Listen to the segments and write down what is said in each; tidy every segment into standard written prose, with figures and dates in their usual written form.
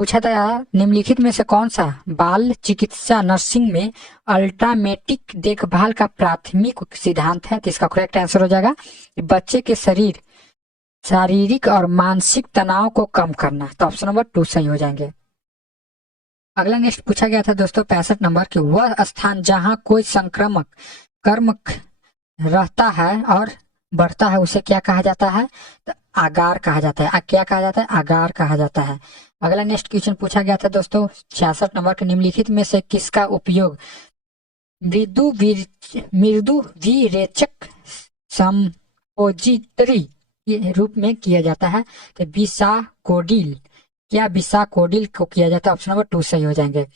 पूछा था निम्नलिखित में से कौन सा बाल चिकित्सा नर्सिंग में अल्ट्रामेटिक देखभाल का प्राथमिक सिद्धांत है। तो इसका करेक्ट आंसर हो जाएगा बच्चे के शारीरिक और मानसिक तनाव को कम करना। तो ऑप्शन नंबर 2 सही हो जाएंगे। अगला नेक्स्ट पूछा गया था दोस्तों 65 नंबर कि वह स्थान जहां कोई संक्रामक कर्म रहता है और बढ़ता है उसे क्या कहा जाता है। तो आगार कहा जाता है। क्या कहा जाता है? आगार कहा जाता है। अगला नेक्स्ट क्वेश्चन पूछा गया था दोस्तों 66 नंबर के निम्नलिखित में से किसका उपयोग मृदु विरेचक संपोजिटरी के रूप में किया जाता है। तो बिसाकोडिल, क्या बिसाकोडिल को किया जाता है? ऑप्शन नंबर 2 सही हो जाएंगे।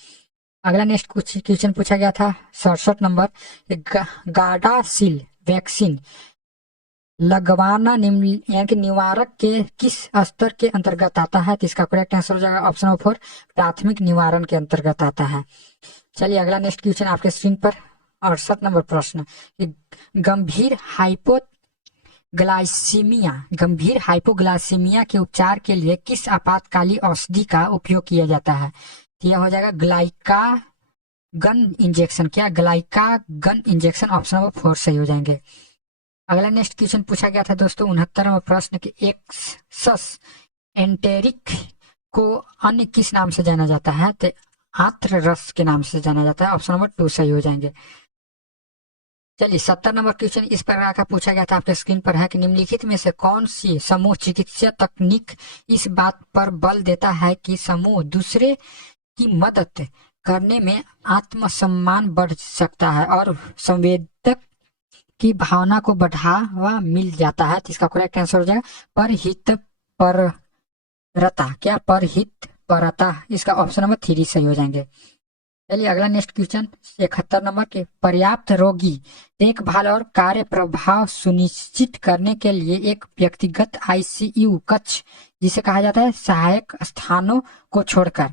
अगला नेक्स्ट कुछ क्वेश्चन पूछा गया था 67 नंबर गार्डासिल वैक्सीन लगवाना निम्न यानी कि निवारक के किस स्तर के अंतर्गत आता है। तो इसका करेक्ट आंसर हो जाएगा ऑप्शन नंबर 4 प्राथमिक निवारण के अंतर्गत आता है। चलिए अगला नेक्स्ट क्वेश्चन आपके स्क्रीन पर 68 नंबर प्रश्न गंभीर हाइपोग्लाइसीमिया के उपचार के लिए किस आपातकालीन औषधि का उपयोग किया जाता है। तो यह हो जाएगा ग्लाइकागन इंजेक्शन। क्या ग्लाइकागन इंजेक्शन? ऑप्शन नंबर 4 सही हो जाएंगे। अगला नेक्स्ट क्वेश्चन पूछा गया था दोस्तों 69वां प्रश्न कि एक्सस एंटेरिक को अन्य किस नाम से जाना जाता है। तो आत्र रस के नाम से जाना जाता है। ऑप्शन नंबर 2 सही हो जाएंगे। चलिए 70 नंबर क्वेश्चन इस प्रकार का पूछा गया था आपके स्क्रीन पर है कि निम्नलिखित में से कौन सी समूह चिकित्सा तकनीक इस बात पर बल देता है कि समूह दूसरे की मदद करने में आत्मसम्मान बढ़ सकता है और संवेदक की भावना को बढ़ावा मिल जाता है। तो इसका करेक्ट आंसर हो जाएगा परहित परता। क्या परहित परता? इसका ऑप्शन नंबर 3 सही हो जाएंगे। चलिए अगला नेक्स्ट क्वेश्चन 71 नंबर के पर्याप्त रोगी देखभाल और कार्य प्रभाव सुनिश्चित करने के लिए एक व्यक्तिगत आईसीयू कक्ष जिसे कहा जाता है सहायक स्थानों को छोड़कर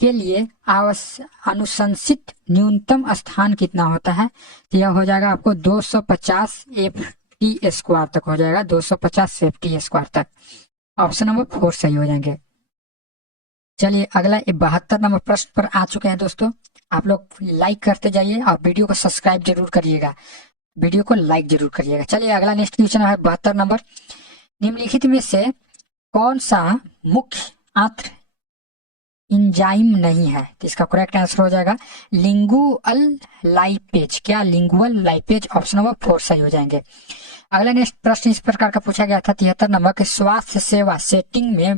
के लिए अनुशंसित न्यूनतम स्थान कितना होता है। तो यह हो जाएगा आपको 250 FT² तक हो जाएगा। 250 FT² तक। ऑप्शन नंबर 4 सही हो जाएंगे। चलिए अगला 72 नंबर प्रश्न पर आ चुके हैं दोस्तों। आप लोग लाइक करते जाइए और वीडियो को सब्सक्राइब जरूर करिएगा। वीडियो को लाइक जरूर करिएगा। चलिए अगला नेक्स्ट क्वेश्चन है 72 नंबर निम्नलिखित में से कौन सा मुख्य आंत्र इंजाइम नहीं है। तो इसका करेक्ट आंसर हो जाएगा लिंगुअल लाइपेज। क्या? Lingual lipase. ऑप्शन नंबर 4 सही हो जाएंगे। अगला नेक्स्ट प्रश्न इस प्रकार का पूछा गया था 73 नंबर के स्वास्थ्य सेवा सेटिंग में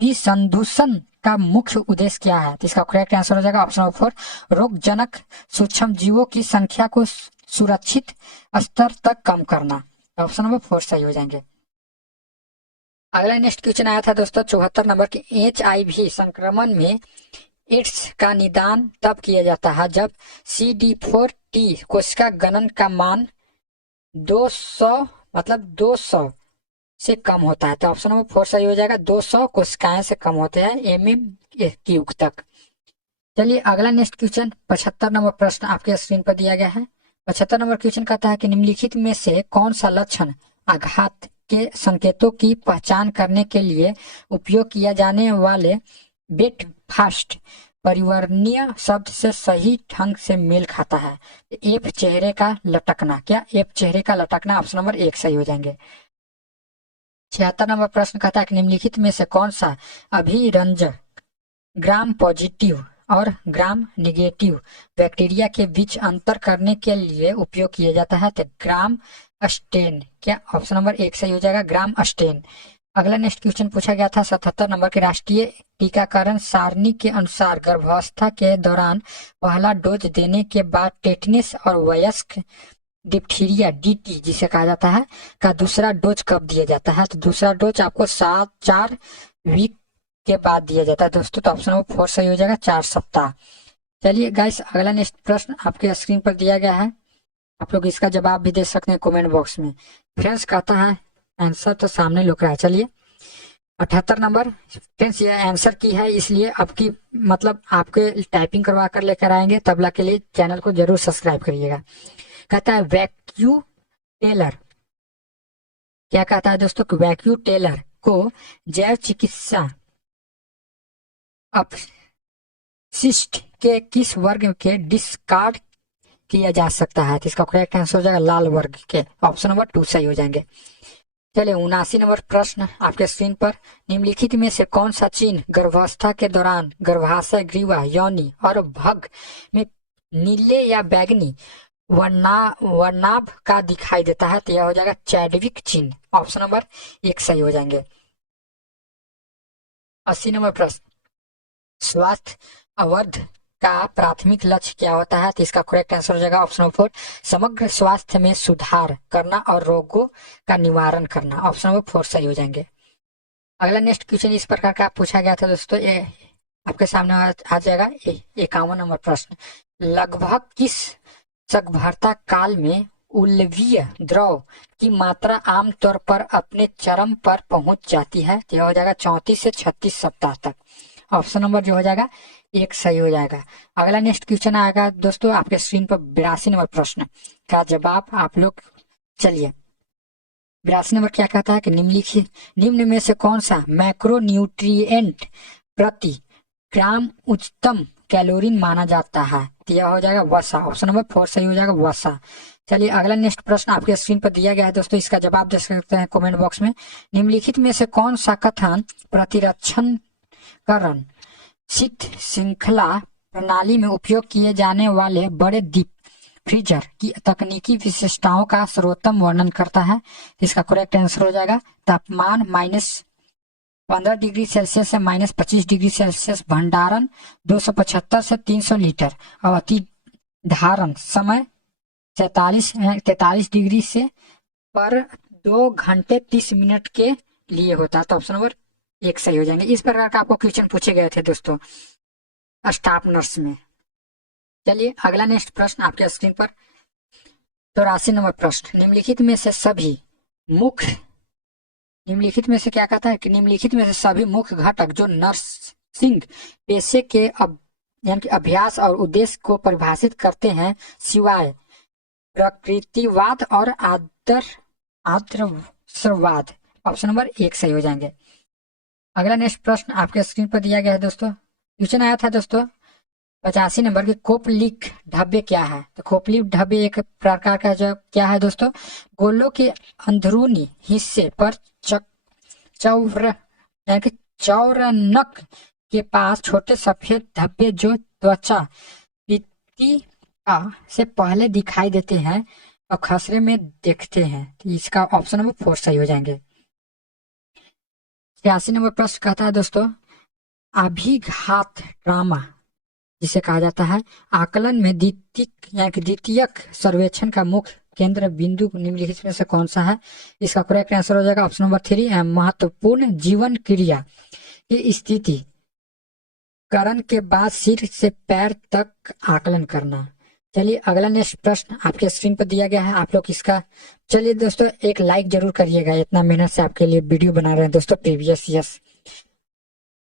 विसंदूषण का मुख्य उद्देश्य क्या है। तो इसका करेक्ट आंसर हो जाएगा ऑप्शन नंबर 4 रोगजनक सूक्ष्म जीवों की संख्या को सुरक्षित स्तर तक कम करना। ऑप्शन नंबर 4 सही हो जाएंगे। अगला नेक्स्ट क्वेश्चन आया था दोस्तों 74 नंबर के HIV संक्रमण में एड्स का निदान तब किया जाता है जब CD4T कोशिका गणन का मान 200 से कम होता है। तो ऑप्शन नंबर 4 सही हो जाएगा 200 कोशिकाएं से कम होते हैं MM³ तक। चलिए अगला नेक्स्ट क्वेश्चन 75 नंबर प्रश्न आपके स्क्रीन पर दिया गया है। 75 नंबर क्वेश्चन कहता है कि निम्नलिखित में से कौन सा लक्षण आघात के संकेतों की पहचान करने के लिए उपयोग किया जाने वाले बेट फास्ट परिवर्तनीय शब्द से सही ढंग से मेल खाता है। एफ चेहरे का लटकना। क्या? एफ चेहरे का लटकना। ऑप्शन नंबर 1 सही हो जाएंगे। 76 नंबर प्रश्न कहता है कि निम्नलिखित में से कौन सा अभिरंजक ग्राम पॉजिटिव और ग्राम निगेटिव बैक्टीरिया के बीच अंतर करने के लिए उपयोग किया जाता है। तो ग्राम स्टेन। क्या? ऑप्शन नंबर 1 सही हो जाएगा ग्राम स्टेन। अगला नेक्स्ट क्वेश्चन पूछा गया था 77 नंबर के राष्ट्रीय टीकाकरण सारणी के अनुसार गर्भावस्था के दौरान पहला डोज देने के बाद टेटनस और वयस्क डिप्थीरिया DT जिसे कहा जाता है का दूसरा डोज कब दिया जाता है। तो दूसरा डोज आपको 4 वीक के बाद दिया जाता है दोस्तों। तो ऑप्शन नंबर 4 सही हो जाएगा 4 सप्ताह। चलिए गाइस अगला नेक्स्ट प्रश्न आपके स्क्रीन पर दिया गया है। आप लोग इसका जवाब भी दे सकते हैं कमेंट बॉक्स में। फ्रेंड्स कहता है आंसर तो सामने लुक रहा है। चलिए 78 नंबर फ्रेंड्स ये आंसर की है इसलिए आपकी मतलब आपके टाइपिंग करवा कर लेकर आएंगे। तबला के लिए चैनल को जरूर सब्सक्राइब करिएगा। कहता है वैक्यू टेलर। क्या कहता है दोस्तों? वैक्यू टेलर को जैव चिकित्सा अपशिष्ट के किस वर्ग के डिस्कार्ड किया जा सकता है? तो इसका करेक्ट आंसर हो जाएगा लाल वर्ग के। ऑप्शन नंबर 2 सही हो जाएंगे। चलिए 79 नंबर प्रश्न आपके स्क्रीन पर। निम्नलिखित में से कौन सा चिन्ह गर्भावस्था के दौरान गर्भाशय, ग्रीवा, योनि और भग में नीले या बैंगनी वर्णाभ का दिखाई देता है? तो यह हो जाएगा चैडविक चिन्ह। ऑप्शन नंबर 1 सही हो जाएंगे। 80 नंबर प्रश्न, स्वास्थ्य अवर्ध का प्राथमिक लक्ष्य क्या होता है? तो इसका करेक्ट आंसर हो जाएगा ऑप्शन नंबर 4 समग्र स्वास्थ्य में सुधार करना और रोगों का निवारण करना। ऑप्शन नंबर 4 सही हो जाएंगे। अगला नेक्स्ट क्वेश्चन इस प्रकार का पूछा गया था दोस्तों, ये आपके सामने आ जाएगा 51 नंबर प्रश्न। लगभग किस सकभरता काल में उल्वीय द्रव की मात्रा आमतौर पर अपने चरम पर पहुंच जाती है? तो यह हो जाएगा 34 से 36 सप्ताह तक। ऑप्शन नंबर जो हो जाएगा 1 सही हो जाएगा। अगला नेक्स्ट क्वेश्चन आएगा दोस्तों आपके स्क्रीन पर 82 नंबर प्रश्न का जवाब आप लोग, चलिए 82 नंबर क्या कहता है कि निम्न में से कौन सा मैक्रो न्यूट्रिएंट प्रति ग्राम उच्चतम कैलोरी माना जाता है? तो यह हो जाएगा वसा। ऑप्शन नंबर 4 सही हो जाएगा वसा। चलिए अगला नेक्स्ट प्रश्न आपके स्क्रीन पर दिया गया है दोस्तों, इसका जवाब दे सकते हैं कमेंट बॉक्स में। निम्नलिखित में से कौन सा कथन प्रतिरक्षण करण शीत श्रृंखला प्रणाली में उपयोग किए जाने वाले बड़े डीप फ्रीजर की तकनीकी विशेषताओं का सर्वोत्तम वर्णन करता है? इसका करेक्ट आंसर हो जाएगा तापमान -15 डिग्री सेल्सियस से -25 डिग्री सेल्सियस, भंडारण 275 से 300 लीटर और अति धारण समय 43 डिग्री से पर 2 घंटे 30 मिनट के लिए होता है। तो ऑप्शन नंबर 1 सही हो जाएंगे। इस प्रकार का आपको क्वेश्चन पूछे गए थे दोस्तों स्टाफ नर्स में। चलिए अगला नेक्स्ट प्रश्न आपके स्क्रीन पर 83 नंबर प्रश्न। निम्नलिखित में से क्या कहता है कि निम्नलिखित में से सभी मुख्य घटक जो नर्सिंग पेशे के यानी कि अभ्यास और उद्देश्य को परिभाषित करते हैं सिवाय प्रकृतिवाद और आदर्शवाद। ऑप्शन नंबर 1 सही हो जाएंगे। अगला नेक्स्ट प्रश्न आपके स्क्रीन पर दिया गया है दोस्तों, क्वेश्चन आया था दोस्तों 85 नंबर के कोपलिक ढब्बे क्या है? तो कोपलिक ढब्बे एक प्रकार का जो क्या है दोस्तों, गोलों के अंदरूनी हिस्से पर चौरनक के पास छोटे सफेद धब्बे जो त्वचा पीतिका से पहले दिखाई देते हैं और खसरे में देखते हैं। तो इसका ऑप्शन नंबर 4 सही हो जाएंगे। 86 नंबर प्रश्न कहता है दोस्तों अभिघात ट्रामा जिसे कहा जाता है आकलन में द्वितीयक सर्वेक्षण का मुख्य केंद्र बिंदु निम्नलिखित में से कौन सा है? इसका करेक्ट आंसर हो जाएगा ऑप्शन नंबर 3 महत्वपूर्ण जीवन क्रिया की स्थिति करण के बाद सिर से पैर तक आकलन करना। चलिए अगला नेक्स्ट प्रश्न आपके स्क्रीन पर दिया गया है, आप लोग इसका चलिए दोस्तों एक लाइक जरूर करिएगा, इतना मेहनत से आपके लिए वीडियो बना रहे हैं दोस्तों। प्रीवियस ईयर्स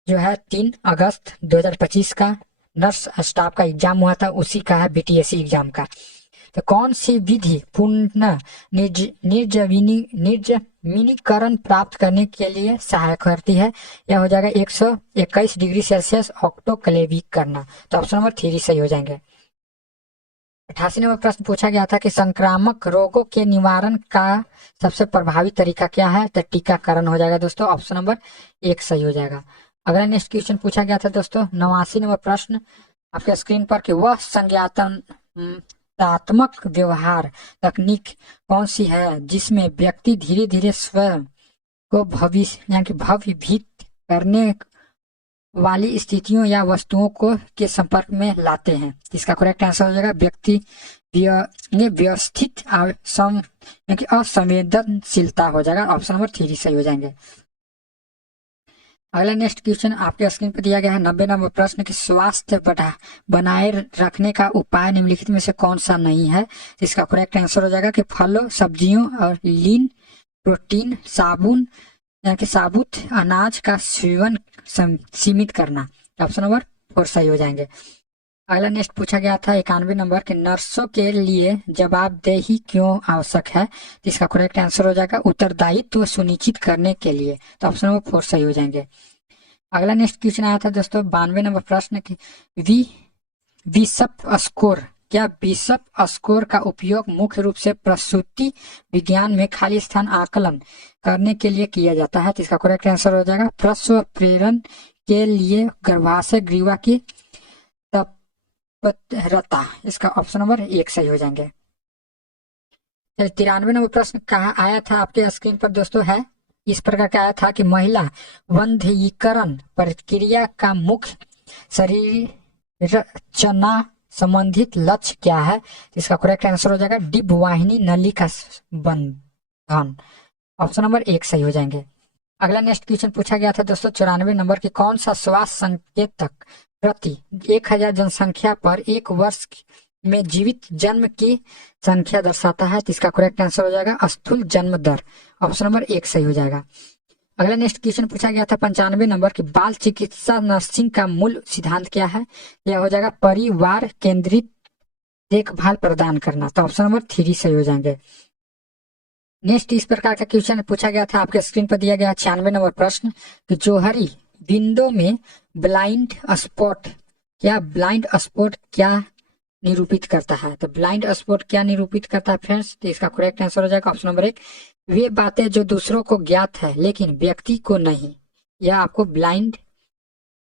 जो है 3 अगस्त 2025 का नर्स स्टाफ का एग्जाम हुआ था, उसी का है बीटीएससी एग्जाम का। तो कौन सी विधि पूर्ण निर्जमीकरण प्राप्त करने के लिए सहायक करती है? यह हो जाएगा 121 डिग्री सेल्सियस ऑटोक्लेविक करना। तो ऑप्शन नंबर 3 सही हो जाएंगे। 88 नंबर प्रश्न पूछा गया था कि संक्रामक रोगों के निवारण का सबसे प्रभावी तरीका क्या है? तो टीकाकरण हो जाएगा दोस्तों। ऑप्शन नंबर 1 सही हो जाएगा। अगला नेक्स्ट क्वेश्चन पूछा गया था दोस्तों 89 नंबर प्रश्न आपके स्क्रीन पर कि वह संज्ञानात्मक व्यवहार तकनीक कौन सी है जिसमें व्यक्ति धीरे धीरे स्वयं को भयभीत करने वाली स्थितियों या वस्तुओं को के संपर्क में लाते हैं? इसका करेक्ट आंसर हो जाएगा व्यक्ति व्यवस्थित असंवेदनशीलता हो जाएगा। ऑप्शन नंबर 3 सही हो जाएंगे। अगला नेक्स्ट क्वेश्चन आपके स्क्रीन पर दिया गया है 90 नंबर प्रश्न की स्वास्थ्य बनाए रखने का उपाय निम्नलिखित में से कौन सा नहीं है? इसका करेक्ट आंसर हो जाएगा कि फलों, सब्जियों और लीन प्रोटीन साबुत अनाज का सेवन सीमित करना। ऑप्शन नंबर 4 सही हो जाएंगे। अगला नेक्स्ट पूछा गया था 91 नंबर के नर्सों के लिए जवाबदेही क्यों आवश्यक है? इसका करेक्ट आंसर हो जाएगा उत्तरदायित्व सुनिश्चित करने के लिए। तो ऑप्शन नंबर 4 सही हो जाएंगे। अगला नेक्स्ट क्वेश्चन आया था दोस्तों 92 नंबर प्रश्न की वी बिशप स्कोर, क्या बिशप स्कोर का उपयोग मुख्य रूप से प्रसूति विज्ञान में खाली स्थान आकलन करने के लिए किया जाता है? तो इसका करेक्ट आंसर हो जाएगा प्रसव प्रेरण के लिए गर्भाशय ग्रीवा की तत्परता। इसका ऑप्शन नंबर 1 सही हो जाएंगे। 93 नंबर प्रश्न कहाँ आया था आपके स्क्रीन पर दोस्तों है इस प्रकार का आया था कि महिला वंध्यीकरण प्रक्रिया का मुख्य शरीर रचना संबंधित लक्ष्य क्या है? इसका करेक्ट आंसर हो जाएगा डिंबवाहिनी नली का बंधन। ऑप्शन नंबर 1 सही हो जाएंगे। अगला नेक्स्ट क्वेश्चन पूछा गया था दोस्तों 94 नंबर की कौन सा स्वास्थ्य संकेतक प्रति 1000 जनसंख्या पर 1 वर्ष में जीवित जन्म की संख्या दर्शाता है? तो इसका करेक्ट आंसर हो जाएगा स्थूल जन्म दर। ऑप्शन नंबर 1 सही हो जाएगा। अगला नेक्स्ट क्वेश्चन पूछा गया था 95 नंबर की बाल चिकित्सा नर्सिंग का मूल सिद्धांत क्या है? यह हो जाएगा परिवार केंद्रित देखभाल प्रदान करना। तो ऑप्शन नंबर 3 सही हो जाएंगे। नेक्स्ट इस प्रकार का क्वेश्चन पूछा गया था आपके स्क्रीन पर दिया गया 96 नंबर प्रश्न कि जोहरी विंडो में ब्लाइंड स्पॉट, क्या ब्लाइंड स्पॉट क्या निरूपित करता है? तो ब्लाइंड स्पॉट क्या निरूपित करता है फ्रेंड्स? तो इसका करेक्ट आंसर हो जाएगा ऑप्शन नंबर 1 वे बातें जो दूसरों को ज्ञात है लेकिन व्यक्ति को नहीं, यह आपको ब्लाइंड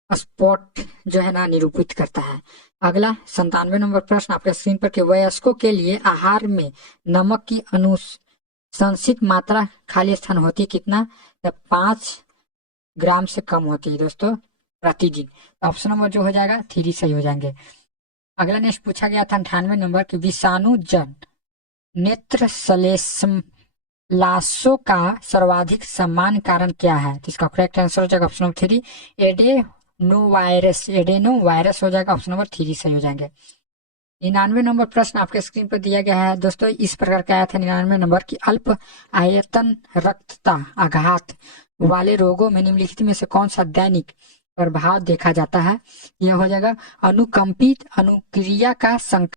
स्पॉट जो है ना निरूपित करता है। अगला 97 नंबर प्रश्न आपके स्क्रीन पर कि वयस्कों के लिए आहार में नमक की अनुशंसित मात्रा खाली स्थान होती है कितना? 5 ग्राम से कम होती है दोस्तों प्रतिदिन। ऑप्शन नंबर जो हो जाएगा 3 सही हो जाएंगे। अगला नेक्स्ट पूछा गया था 98 नंबर की विषाणु जन नेत्र लाशों का सर्वाधिक सामान्य कारण क्या है? तो इसका करेक्ट आंसर हो जाएगा ऑप्शन नंबर 3 एडेनो वायरस हो जाएगा। ऑप्शन नंबर 3 सही हो जाएंगे। 99 नंबर प्रश्न आपके स्क्रीन पर दिया गया है दोस्तों इस प्रकार का आया था 99 नंबर की अल्प आयतन रक्तता आघात वाले रोगों में निम्नलिखित में से कौन सा दैनिक प्रभाव देखा जाता है? यह हो जाएगा अनुकंपित अनुक्रिया का संकट